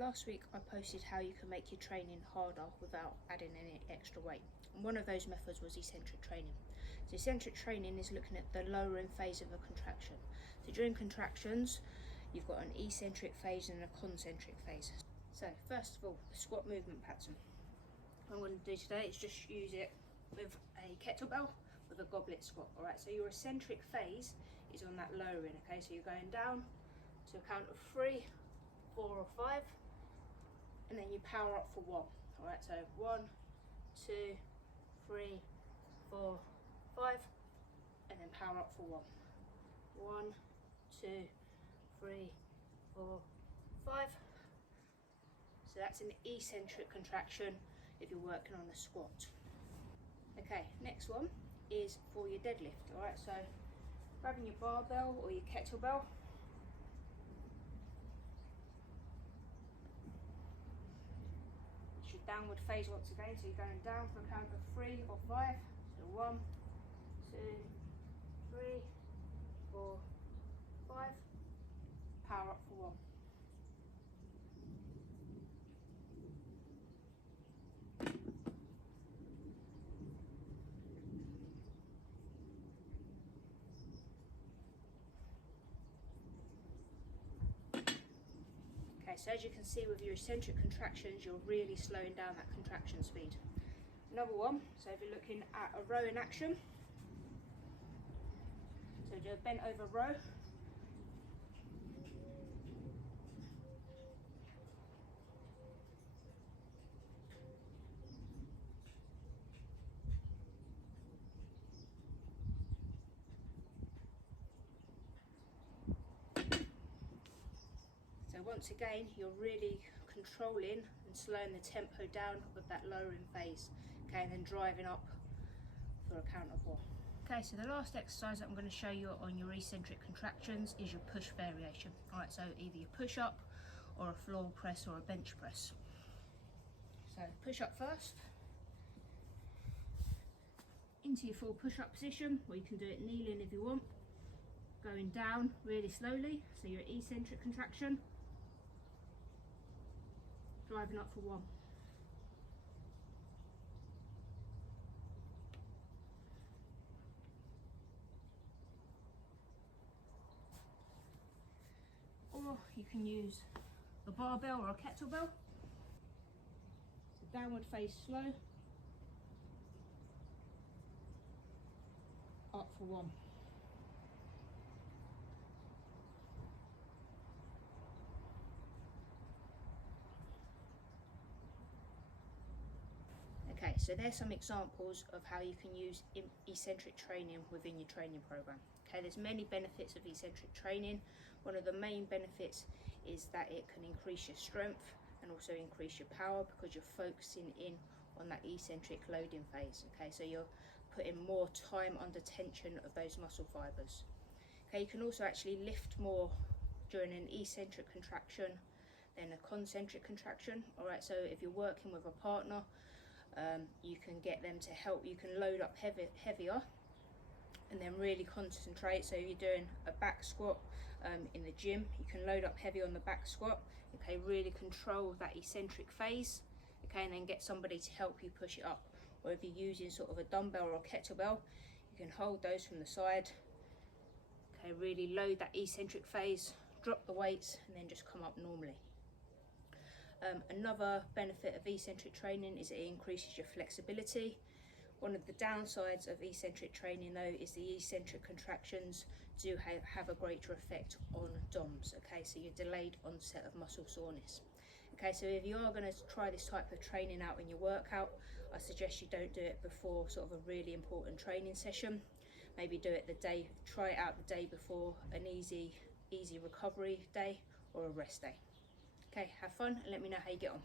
Last week I posted how you can make your training harder without adding any extra weight. And one of those methods was eccentric training. So eccentric training is looking at the lowering phase of a contraction. So during contractions, you've got an eccentric phase and a concentric phase. So first of all, the squat movement pattern. What I'm going to do today is just use it with a kettlebell with a goblet squat. Alright, so your eccentric phase is on that lowering, okay? So you're going down to a count of 3, 4 or 5, and then you power up for 1. Alright, so 1, 2, 3, 4, 5, and then power up for 1. 1, 2, 3, 4, 5. So that's an eccentric contraction if you're working on a squat. Okay, next one is for your deadlift. Alright, so grabbing your barbell or your kettlebell. It's your downward phase once again, so you're going down for a count of 3 or 5. So 1, 2, 3, 4, 5. Power up for 1. Okay, so as you can see with your eccentric contractions, you're really slowing down that contraction speed. Another one, so if you're looking at a row in action, so do a bent over row. So once again, you're really controlling and slowing the tempo down of that lowering phase, okay, and then driving up for a count of 1. Okay, so the last exercise that I'm going to show you on your eccentric contractions is your push variation. Alright, so either your push up or a floor press or a bench press. So push up first, into your full push up position, or you can do it kneeling if you want, going down really slowly, so your eccentric contraction, driving up for 1. Or you can use a barbell or a kettlebell. So downward phase slow, up for 1. Okay, so there's some examples of how you can use eccentric training within your training program. Okay, there's many benefits of eccentric training. One of the main benefits is that it can increase your strength and also increase your power because you're focusing in on that eccentric loading phase. Okay, so you're putting more time under tension of those muscle fibers. Okay, you can also actually lift more during an eccentric contraction than a concentric contraction. All right, so if you're working with a partner, you can get them to help. You can load up heavier and then really concentrate. So you're doing a back squat in the gym, you can load up heavy on the back squat, okay, really control that eccentric phase, okay, and then get somebody to help you push it up. Or if you're using sort of a dumbbell or a kettlebell, you can hold those from the side, okay, really load that eccentric phase, drop the weights, and then just come up normally. Another benefit of eccentric training is it increases your flexibility. One of the downsides of eccentric training though is the eccentric contractions do have a greater effect on DOMS, okay, so your delayed onset of muscle soreness. Okay, so if you are going to try this type of training out in your workout, I suggest you don't do it before sort of a really important training session. Maybe do it try it out the day before an easy recovery day or a rest day. Okay, have fun and let me know how you get on.